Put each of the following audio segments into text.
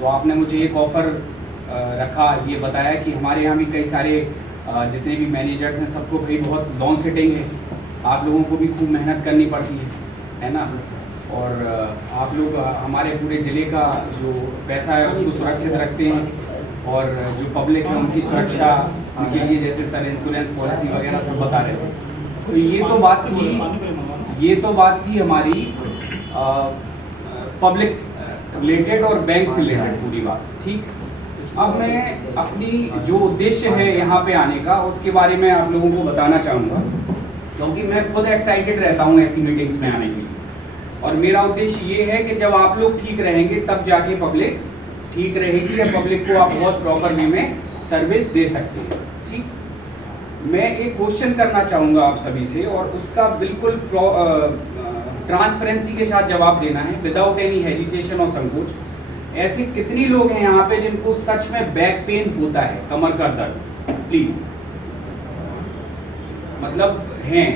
तो आपने मुझे एक ऑफ़र रखा, ये बताया कि हमारे यहाँ भी कई सारे जितने भी मैनेजर्स हैं सबको भाई बहुत लॉन्ग सिटिंग है, आप लोगों को भी खूब मेहनत करनी पड़ती है ना, और आप लोग हमारे पूरे ज़िले का जो पैसा है उसको सुरक्षित रखते हैं, और जो पब्लिक है उनकी सुरक्षा उनके लिए जैसे सर इंश्योरेंस पॉलिसी वगैरह सब बता रहे थे। तो ये तो बात थी हमारी पब्लिक रिलेटेड और बैंक से रिलेटेड पूरी बात, ठीक। अब मैं अपनी जो उद्देश्य है यहाँ पे आने का उसके बारे में आप लोगों को बताना चाहूँगा, क्योंकि मैं खुद एक्साइटेड रहता हूँ ऐसी मीटिंग्स में आने के लिए, और मेरा उद्देश्य ये है कि जब आप लोग ठीक रहेंगे तब जाके पब्लिक ठीक रहेगी, या पब्लिक को आप बहुत प्रॉपर वे में सर्विस दे सकते हैं, ठीक। मैं एक क्वेश्चन करना चाहूँगा आप सभी से, और उसका बिल्कुल ट्रांसपेरेंसी के साथ जवाब देना है, विदाउट एनी हेजिटेशन और संकोच। ऐसे कितनी लोग हैं यहाँ पे जिनको सच में बैक पेन होता है, कमर का दर्द, प्लीज, मतलब हैं।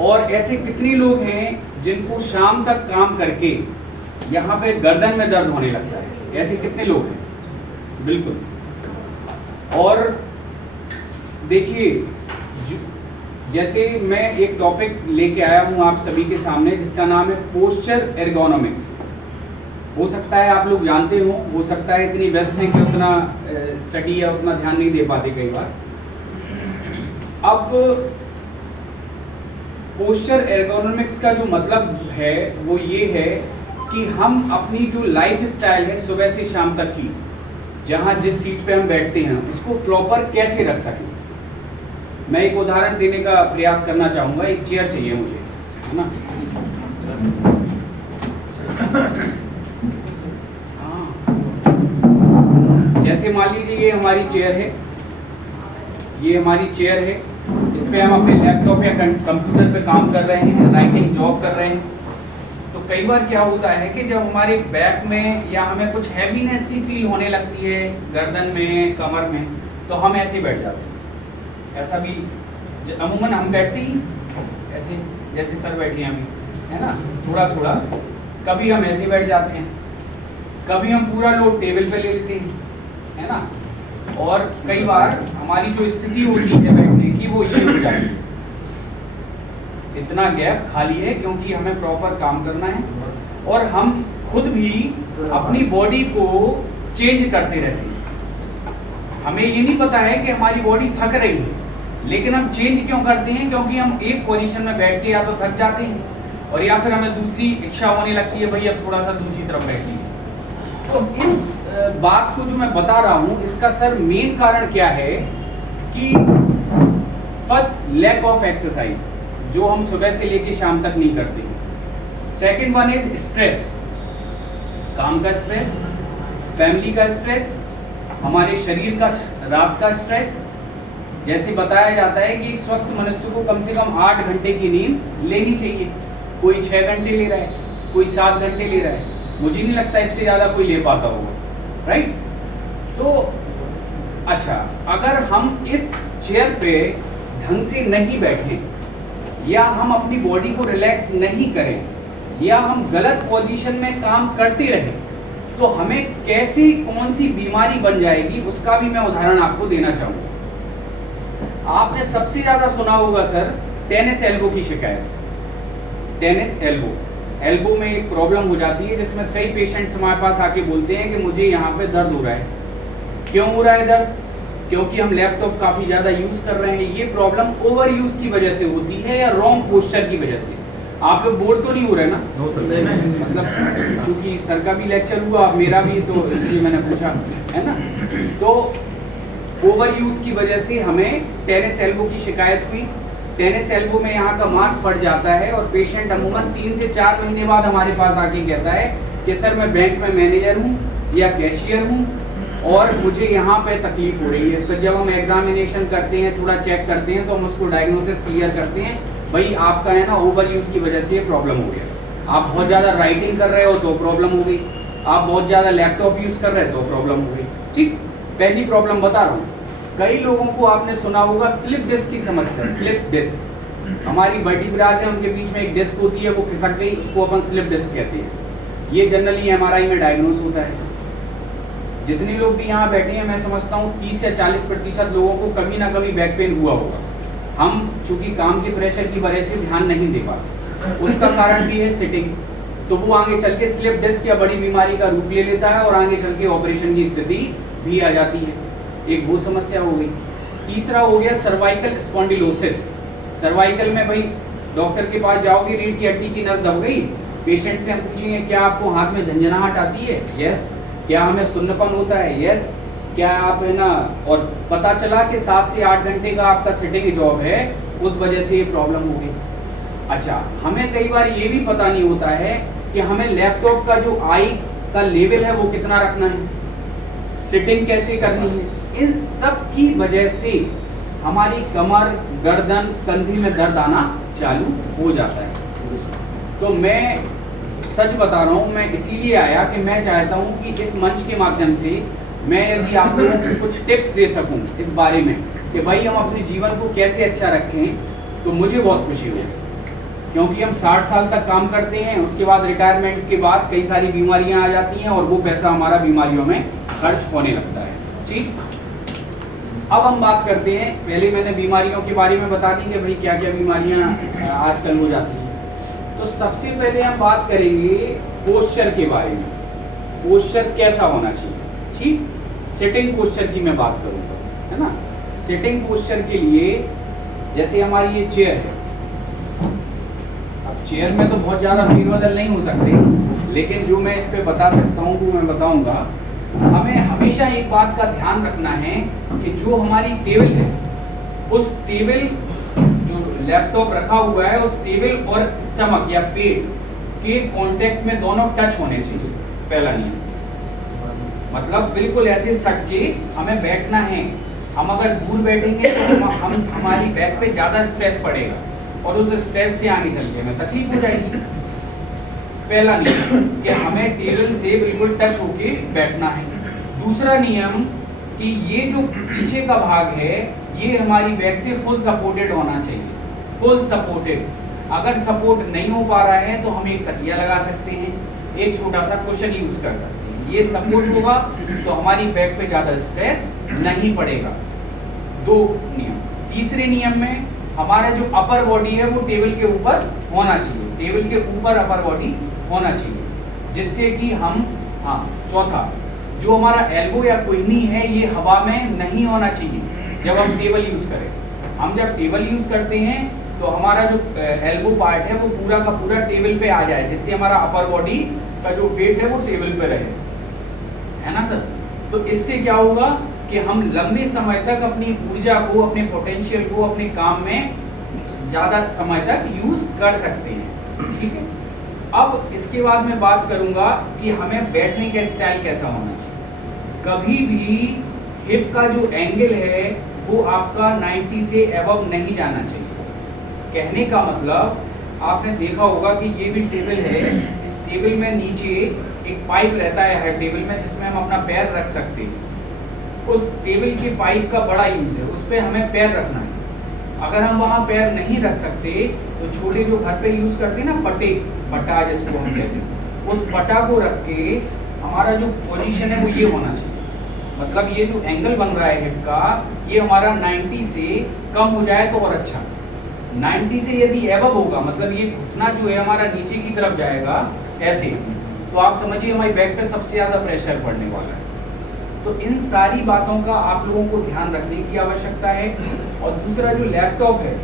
और ऐसे कितनी लोग हैं जिनको शाम तक काम करके यहाँ पे गर्दन में दर्द होने लगता है, ऐसे कितने लोग हैं? बिल्कुल। और देखिए, जैसे मैं एक टॉपिक लेके आया हूँ आप सभी के सामने जिसका नाम है पोस्चर एर्गोनॉमिक्स। हो सकता है आप लोग जानते हो सकता है इतनी व्यस्त हैं कि उतना स्टडी या उतना ध्यान नहीं दे पाते कई बार। अब पोस्चर एर्गोनॉमिक्स का जो मतलब है वो ये है कि हम अपनी जो लाइफ स्टाइल है सुबह से शाम तक की, जहाँ जिस सीट पे हम बैठते हैं उसको प्रॉपर कैसे रख सकें। मैं एक उदाहरण देने का प्रयास करना चाहूँगा। एक चेयर चाहिए मुझे, है ना। जैसे मान लीजिए ये हमारी चेयर है, ये हमारी चेयर है, इस पे हम अपने लैपटॉप या कंप्यूटर पे काम कर रहे हैं, राइटिंग जॉब कर रहे हैं। तो कई बार क्या होता है कि जब हमारे बैक में या हमें कुछ हैवीनेस सी फील होने लगती है गर्दन में, कमर में, तो हम ऐसे बैठ जाते हैं। ऐसा भी अमूमन हम बैठते ही ऐसे, जैसे सर बैठे हैं अभी, है ना, थोड़ा थोड़ा। कभी हम ऐसे बैठ जाते हैं, कभी हम पूरा लोड टेबल पे ले लेते हैं, है ना। और कई बार हमारी जो स्थिति होती है बैठने की वो ये हो जाती है, इतना गैप खाली है क्योंकि हमें प्रॉपर काम करना है, और हम खुद भी अपनी बॉडी को चेंज करते रहते हैं। हमें ये नहीं पता है कि हमारी बॉडी थक रही है, लेकिन हम चेंज क्यों करते हैं? क्योंकि हम एक पोजीशन में बैठ के या तो थक जाते हैं, और या फिर हमें दूसरी इच्छा होने लगती है भाई अब थोड़ा सा दूसरी तरफ बैठिए। तो इस बात को जो मैं बता रहा हूँ इसका सर मेन कारण क्या है कि फर्स्ट लैक ऑफ एक्सरसाइज, जो हम सुबह से लेके शाम तक नहीं करते। सेकंड वन इज स्ट्रेस, काम का स्ट्रेस, फैमिली का स्ट्रेस, हमारे शरीर का रात का स्ट्रेस। जैसे बताया जाता है कि एक स्वस्थ मनुष्य को कम से कम 8 घंटे की नींद लेनी चाहिए। कोई 6 घंटे ले रहा है, कोई 7 घंटे ले रहा है, मुझे नहीं लगता इससे ज़्यादा कोई ले पाता होगा, राइट। तो अच्छा, अगर हम इस चेयर पे ढंग से नहीं बैठें, या हम अपनी बॉडी को रिलैक्स नहीं करें, या हम गलत पोजीशन में काम करते रहें, तो हमें कैसी कौन सी बीमारी बन जाएगी उसका भी मैं उदाहरण आपको देना चाहूँगा। आपने सबसे ज़्यादा सुना होगा सर टेनिस एल्बो की शिकायत। टेनिस एल्बो में एक प्रॉब्लम हो जाती है जिसमें कई पेशेंट्स हमारे पास आके बोलते हैं कि मुझे यहाँ पे दर्द हो रहा है। क्यों हो रहा है दर्द? क्योंकि हम लैपटॉप काफ़ी ज़्यादा यूज़ कर रहे हैं। ये प्रॉब्लम ओवर यूज़ की वजह से होती है या रॉन्ग पोस्चर की वजह से। आप लोग बोर तो नहीं हो रहे ना? मतलब क्योंकि सर का भी लेक्चर हुआ, अब मेरा भी, तो इसलिए मैंने पूछा, है ना। तो ओवर यूज़ की वजह से हमें टेनिस एल्बो की शिकायत हुई। टेनिस एल्बो में यहाँ का मांस फट जाता है, और पेशेंट अमूमन 3 से 4 महीने बाद हमारे पास आके कहता है कि सर मैं बैंक में मैनेजर हूँ या कैशियर हूँ और मुझे यहाँ पे तकलीफ हो रही है। फिर जब हम एग्जामिनेशन करते हैं, थोड़ा चेक करते हैं, तो हम उसको डायग्नोसिस क्लियर करते हैं, भाई आपका है ना ओवर यूज़ की वजह से ये प्रॉब्लम हो गया। आप बहुत ज़्यादा राइटिंग कर रहे हो तो प्रॉब्लम हो गई, आप बहुत ज़्यादा लैपटॉप यूज़ कर रहे हो तो प्रॉब्लम हो गई, ठीक। पहली प्रॉब्लम बता रहा हूँ। कई लोगों को आपने सुना होगा स्लिप डिस्क की समस्या। स्लिप डिस्क, हमारी वर्टिब्रास है उनके बीच में एक डिस्क होती है, वो खिसक गई, उसको अपन स्लिप डिस्क कहते हैं। ये जनरली MRI में डायग्नोस होता है। जितने लोग भी यहाँ बैठे हैं, मैं समझता हूँ 30 या 40% लोगों को कभी ना कभी बैक पेन हुआ होगा। हम चूंकि काम के प्रेशर की वजह से ध्यान नहीं दे पाते, उसका कारण भी है सिटिंग। तो वो आगे चल के स्लिप डिस्क या बड़ी बीमारी का रूप ले लेता है और आगे चल के ऑपरेशन की स्थिति भी आ जाती है। एक वो समस्या हो गई। तीसरा हो गया सर्वाइकल स्पॉन्डिलोसिस। सर्वाइकल में भाई डॉक्टर के पास जाओगे, रीढ़ की हड्डी की नस दब गई, पेशेंट से हम पूछेंगे क्या आपको हाथ में झंझनाहट आती है? यस। क्या हमें सुन्नपन होता है? यस। क्या आप है ना, और पता चला कि 7 से 8 घंटे का आपका सिटिंग जॉब है, उस वजह से ये प्रॉब्लम हो गई। अच्छा, हमें कई बार ये भी पता नहीं होता है कि हमें लैपटॉप का जो आई का लेवल है वो कितना रखना है, सिटिंग कैसे करनी है। इन सब की वजह से हमारी कमर, गर्दन, कंधे में दर्द आना चालू हो जाता है। तो मैं सच बता रहा हूँ, मैं इसीलिए आया कि मैं चाहता हूँ कि इस मंच के माध्यम से मैं यदि आप लोगों को कुछ टिप्स दे सकूँ इस बारे में कि भाई हम अपने जीवन को कैसे अच्छा रखें, तो मुझे बहुत खुशी होगी। क्योंकि हम 60 साल तक काम करते हैं, उसके बाद रिटायरमेंट के बाद कई सारी बीमारियां आ जाती हैं और वो पैसा हमारा बीमारियों में खर्च होने लगता है। ठीक, अब हम बात करते हैं, पहले मैंने बीमारियों के बारे में बता दी कि भाई क्या क्या बीमारियां आजकल हो जाती हैं। तो सबसे पहले हम बात करेंगे पोस्चर के बारे में। पोस्चर कैसा होना चाहिए? ठीक, सिटिंग पोस्चर की मैं बात करूंगा, है ना। सिटिंग पोस्चर के लिए जैसे हमारी ये चेयर है, अब चेयर में तो बहुत ज़्यादा फेरबदल नहीं हो सकते, लेकिन जो मैं इस पे बता सकता हूँ वो मैं बताऊंगा। हमें हमेशा एक बात का ध्यान रखना है कि जो हमारी टेबल है, उस टेबल जो लैपटॉप रखा हुआ है, उस टेबल और स्टमक या पेट के कांटेक्ट में दोनों टच होने चाहिए। पहला नियम, मतलब बिल्कुल ऐसे सट के हमें बैठना है। हम अगर दूर बैठेंगे तो हम हमारी बैक पे ज़्यादा स्ट्रेस पड़ेगा और उस स्ट्रेस से आगे चल के हमें तकलीफ हो जाएगी। पहला नियम कि हमें टेबल से बिल्कुल टच होके बैठना है। दूसरा नियम कि ये जो पीछे का भाग है ये हमारी बैक से फुल सपोर्टेड होना चाहिए, फुल सपोर्टेड। अगर सपोर्ट नहीं हो पा रहा है तो हम एक तकिया लगा सकते हैं, एक छोटा सा कुशन यूज कर सकते हैं। ये सपोर्ट होगा तो हमारी बैक पे ज़्यादा स्ट्रेस नहीं पड़ेगा। 2 नियम। तीसरे नियम में हमारा जो अपर बॉडी है वो टेबल के ऊपर होना चाहिए, टेबल के ऊपर अपर बॉडी होना चाहिए, जिससे कि हम चौथा, जो हमारा एल्बो या कोहनी है ये हवा में नहीं होना चाहिए जब हम टेबल यूज करें। हम जब टेबल यूज करते हैं तो हमारा जो एल्बो पार्ट है वो पूरा का पूरा टेबल पे आ जाए, जिससे हमारा अपर बॉडी का जो वेट है वो टेबल पे रहे, है ना सर। तो इससे क्या होगा कि हम लंबे समय तक अपनी ऊर्जा को, अपने पोटेंशियल को अपने काम में ज़्यादा समय तक यूज कर सकते हैं। ठीक है, अब इसके बाद मैं बात करूंगा कि हमें बैठने का स्टाइल कैसा होना चाहिए। कभी भी हिप का जो एंगल है वो आपका 90 से एबव नहीं जाना चाहिए। कहने का मतलब, आपने देखा होगा कि ये भी टेबल है, इस टेबल में नीचे एक पाइप रहता है हर टेबल में, जिसमें हम अपना पैर रख सकते हैं। उस टेबल के पाइप का बड़ा यूज है, उस पर हमें पैर रखना है। अगर हम वहाँ पैर नहीं रख सकते तो छोटे जो घर पे यूज करते हैं ना पटा जिसको हम कहते हैं, उस पटा को रख के हमारा जो पोजीशन है वो ये होना चाहिए। मतलब ये जो एंगल बन रहा है हिप का, ये हमारा 90 से कम हो जाए तो और अच्छा। 90 से यदि एबव होगा, मतलब ये घुटना जो है हमारा नीचे की तरफ जाएगा ऐसे, तो आप समझिए हमारी बैक पे सबसे ज़्यादा प्रेशर पड़ने वाला है। तो इन सारी बातों का आप लोगों को ध्यान रखने की आवश्यकता है। और दूसरा जो लैपटॉप है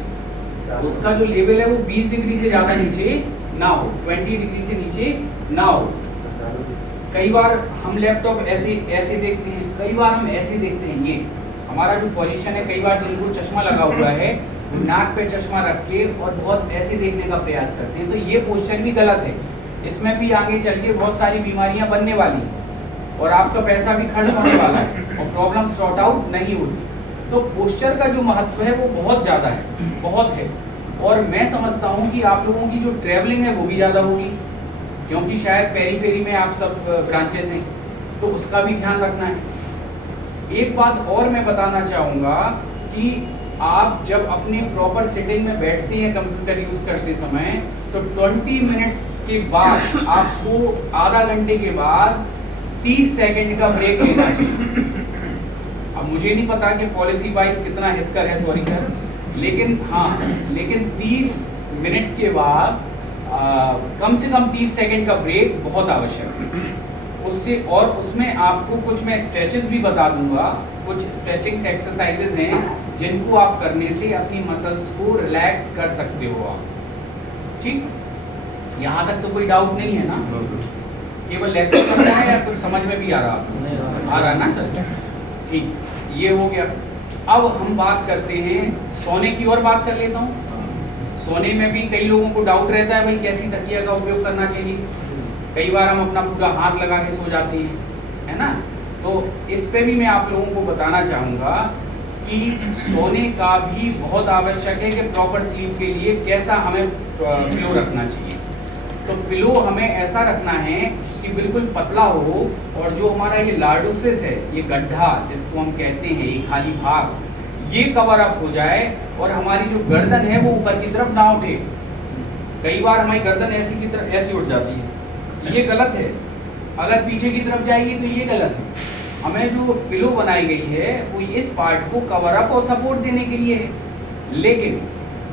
उसका जो लेवल है वो 20 डिग्री से ज़्यादा नीचे ना हो, 20 डिग्री से नीचे ना हो। कई बार हम लैपटॉप ऐसे देखते हैं, कई बार हम ऐसे देखते हैं। ये हमारा जो पोजीशन है, कई बार जिनको चश्मा लगा हुआ है वो नाक पे चश्मा रख के और बहुत ऐसे देखने का प्रयास करते हैं, तो ये पोस्चर भी गलत है। इसमें भी आगे चल के बहुत सारी बीमारियां बनने वाली हैं और आपका पैसा भी खर्च होने वाला है और प्रॉब्लम सॉर्ट आउट नहीं होती। तो पोस्चर का जो महत्व है वो बहुत ज़्यादा है, बहुत है। और मैं समझता हूँ कि आप लोगों की जो ट्रैवलिंग है वो भी ज़्यादा होगी, क्योंकि शायद पेरीफेरी में आप सब ब्रांचेस हैं, तो उसका भी ध्यान रखना है। एक बात और मैं बताना चाहूँगा कि आप जब अपने प्रॉपर सेटिंग में बैठते हैं कंप्यूटर यूज़ करते समय, तो 20 मिनट्स के बाद आपको, आधा घंटे के बाद 30 सेकंड का ब्रेक लेना चाहिए। अब मुझे नहीं पता कि पॉलिसी वाइज कितना हितकर है, सॉरी सर, लेकिन हाँ, लेकिन 30 मिनट के बाद कम से कम 30 सेकंड का ब्रेक बहुत आवश्यक है। उससे और उसमें आपको कुछ मैं स्ट्रेचेस भी बता दूंगा, कुछ स्ट्रेचिंग एक्सरसाइजेज हैं जिनको आप करने से अपनी मसल्स को रिलैक्स कर सकते हो आप। ठीक, यहाँ तक तो कोई डाउट नहीं है ना? केवल लेक्चर करना है या कुछ समझ में भी आ रहा? आ रहा ना सर? ठीक, ये हो गया। अब हम बात करते हैं सोने की और बात कर लेता हूँ। सोने में भी कई लोगों को डाउट रहता है भाई कैसी तकिया का उपयोग करना चाहिए। कई बार हम अपना पूरा हाथ लगा के सो जाते हैं, है ना? तो इस पे भी मैं आप लोगों को बताना चाहूँगा कि सोने का भी बहुत आवश्यक है कि प्रॉपर स्लीप के लिए कैसा हमें पिलो रखना चाहिए। तो पिलो हमें ऐसा रखना है कि बिल्कुल पतला हो, और जो हमारा ये लार्डोसिस है, ये गड्ढा जिसको हम कहते हैं, ये खाली भाग, ये कवर अप हो जाए और हमारी जो गर्दन है वो ऊपर की तरफ ना उठे। कई बार हमारी गर्दन ऐसी की तरफ ऐसी उठ जाती है, ये गलत है। अगर पीछे की तरफ जाएगी तो ये गलत है। हमें जो पिलो बनाई गई है वो इस पार्ट को कवर अप और सपोर्ट देने के लिए है। लेकिन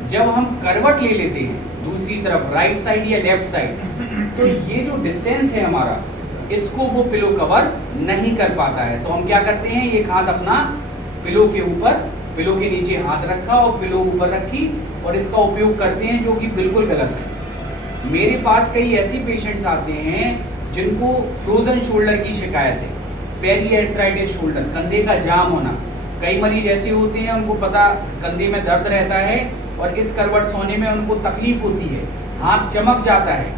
जब हम करवट ले लेते हैं दूसरी तरफ, राइट साइड या लेफ्ट साइड, तो ये जो डिस्टेंस है हमारा, इसको वो पिलो कवर नहीं कर पाता है। तो हम क्या करते हैं, एक हाथ अपना पिलो के ऊपर, पिलो के नीचे हाथ रखा और पिलो ऊपर रखी और इसका उपयोग करते हैं, जो कि बिल्कुल गलत है। मेरे पास कई ऐसी पेशेंट्स आते हैं जिनको फ्रोजन शोल्डर की शिकायत है, पेरिएर्थराइटिस शोल्डर, कंधे का जाम होना। कई मरीज ऐसे होते हैं उनको पता कंधे में दर्द रहता है और इस करवट सोने में उनको तकलीफ होती है, हाथ चमक जाता है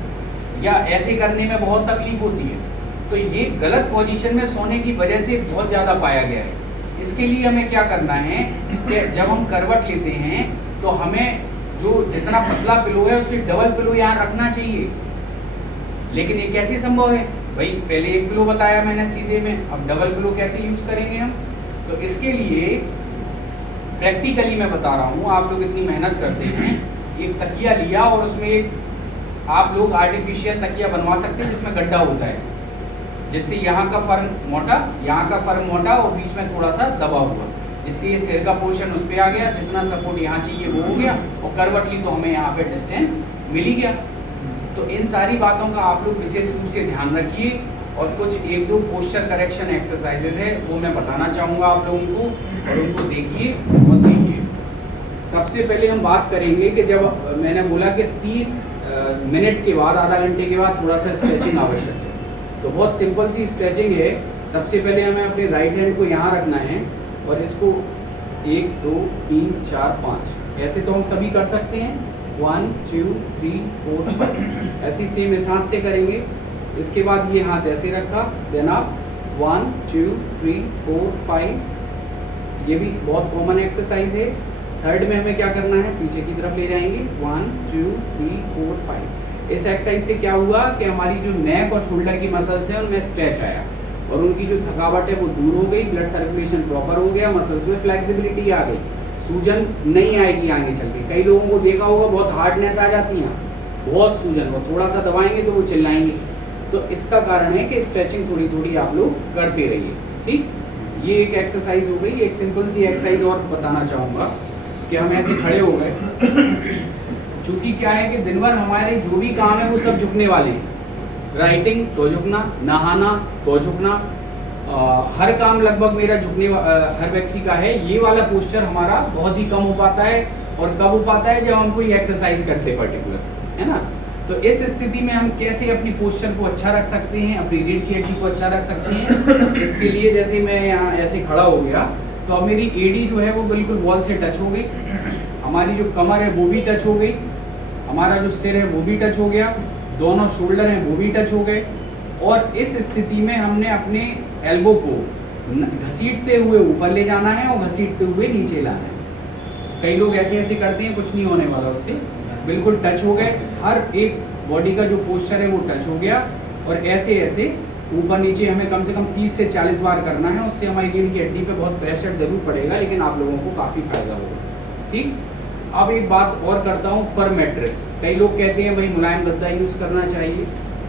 या ऐसे करने में बहुत तकलीफ होती है। तो ये गलत पोजीशन में सोने की वजह से बहुत ज़्यादा पाया गया है। इसके लिए हमें क्या करना है कि जब हम करवट लेते हैं तो हमें जो जितना पतला पिलो है उससे डबल पिलो यहाँ रखना चाहिए। लेकिन ये कैसे संभव है भाई? पहले एक पिलो बताया मैंने सीधे में, अब डबल पिलो कैसे यूज करेंगे हम? तो इसके लिए प्रैक्टिकली मैं बता रहा हूँ, आप लोग इतनी मेहनत करते हैं, एक तकिया लिया और उसमें एक आप लोग आर्टिफिशियल तकिया बनवा सकते हैं जिसमें गड्ढा होता है, जिससे यहाँ का फर्म मोटा, यहाँ का फर्म मोटा और बीच में थोड़ा सा दबा हुआ, जिससे ये सिर का पोर्शन उस पर आ गया, जितना सपोर्ट यहाँ चाहिए वो हो गया और करवट ली तो हमें यहाँ पे डिस्टेंस मिल ही गया। तो इन सारी बातों का आप लोग विशेष रूप से ध्यान रखिए और कुछ एक दो पोस्चर करेक्शन एक्सरसाइजेज है वो मैं बताना चाहूँगा आप लोगों को, और उनको देखिए और सीखिए। सबसे पहले हम बात करेंगे कि जब मैंने बोला कि 30 मिनट के बाद, आधा घंटे के बाद थोड़ा सा स्ट्रेचिंग आवश्यक है, तो बहुत सिंपल सी स्ट्रेचिंग है। सबसे पहले हमें अपने राइट हैंड को यहाँ रखना है और इसको 1 2 3 4 5 ऐसे तो हम सभी कर सकते हैं, 1 2 3 4 5 ऐसी सेम इस हाथ से करेंगे। इसके बाद ये हाथ ऐसे रखा, देन आप 1 2 3 4 5, ये भी बहुत कॉमन एक्सरसाइज है। थर्ड में हमें क्या करना है, पीछे की तरफ ले जाएंगे, 1 2 3 4 5। इस एक्सरसाइज से क्या हुआ कि हमारी जो नेक और शोल्डर की मसल्स हैं उनमें स्ट्रेच आया और उनकी जो थकावट है वो दूर हो गई, ब्लड सर्कुलेशन प्रॉपर हो गया, मसल्स में फ्लेक्सिबिलिटी आ गई, सूजन नहीं आएगी आगे चल के। कई लोगों को देखा होगा बहुत हार्डनेस आ जाती है, बहुत सूजन, वो थोड़ा सा दबाएंगे तो वो चिल्लाएंगे। तो इसका कारण है कि स्ट्रेचिंग थोड़ी थोड़ी आप लोग करते रहिए। ठीक, ये एक एक्सरसाइज हो गई। एक सिंपल सी एक्सरसाइज और बताना चाहूँगा कि हम ऐसे खड़े हो गए, चूँकि क्या है कि दिन भर हमारे जो भी काम है वो सब झुकने वाले हैं। राइटिंग तो झुकना, नहाना तो झुकना, हर काम लगभग मेरा झुकने हर व्यक्ति का है। ये वाला पोस्चर हमारा बहुत ही कम हो पाता है, और कब हो पाता है जब हम कोई एक्सरसाइज करते हैं पर्टिकुलर, है ना। तो इस स्थिति में हम कैसे अपनी पोस्चर को अच्छा रख सकते हैं, अपनी रीढ़ की हड्डी को अच्छा रख सकते हैं? इसके लिए जैसे मैं यहाँ ऐसे खड़ा हो गया तो अब मेरी एडी जो है वो बिल्कुल वॉल से टच हो गई, हमारी जो कमर है वो भी टच हो गई, हमारा जो सिर है वो भी टच हो गया, दोनों शोल्डर हैं वो भी टच हो गए। और इस स्थिति में हमने अपने एल्बो को घसीटते हुए ऊपर ले जाना है और घसीटते हुए नीचे लाना है। कई लोग ऐसे ऐसे करते हैं, कुछ नहीं होने वाला उससे, बिल्कुल टच हो गए। हर एक बॉडी का जो पोस्चर है वो टच हो गया, और ऐसे ऐसे ऊपर नीचे हमें कम से कम 30 से 40 बार करना है। उससे हमारी रीढ़ की हड्डी पे बहुत प्रेशर जरूर पड़ेगा, लेकिन आप लोगों को काफ़ी फायदा होगा। ठीक, अब एक बात और करता हूँ, फर्म मैट्रेस। कई लोग कहते हैं भाई मुलायम गद्दा यूज़ करना चाहिए,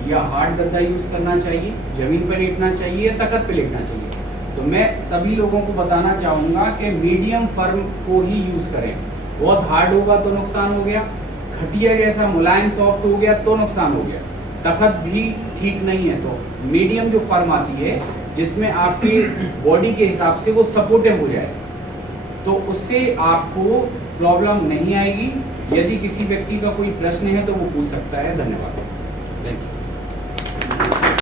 या हार्ड गद्दा यूज़ करना चाहिए, ज़मीन पर लेटना चाहिए या तखत पे लेटना चाहिए। तो मैं सभी लोगों को बताना चाहूँगा कि मीडियम फर्म को ही यूज़ करें। बहुत हार्ड होगा तो नुकसान हो गया, खटिया जैसा मुलायम सॉफ्ट हो गया तो नुकसान हो गया, तखत भी ठीक नहीं है। तो मीडियम जो फर्म आती है जिसमें आपके बॉडी के हिसाब से वो सपोर्टिव हो जाए, तो उससे आपको प्रॉब्लम नहीं आएगी। यदि किसी व्यक्ति का कोई प्रश्न है तो वो पूछ सकता है। धन्यवाद। Thank you.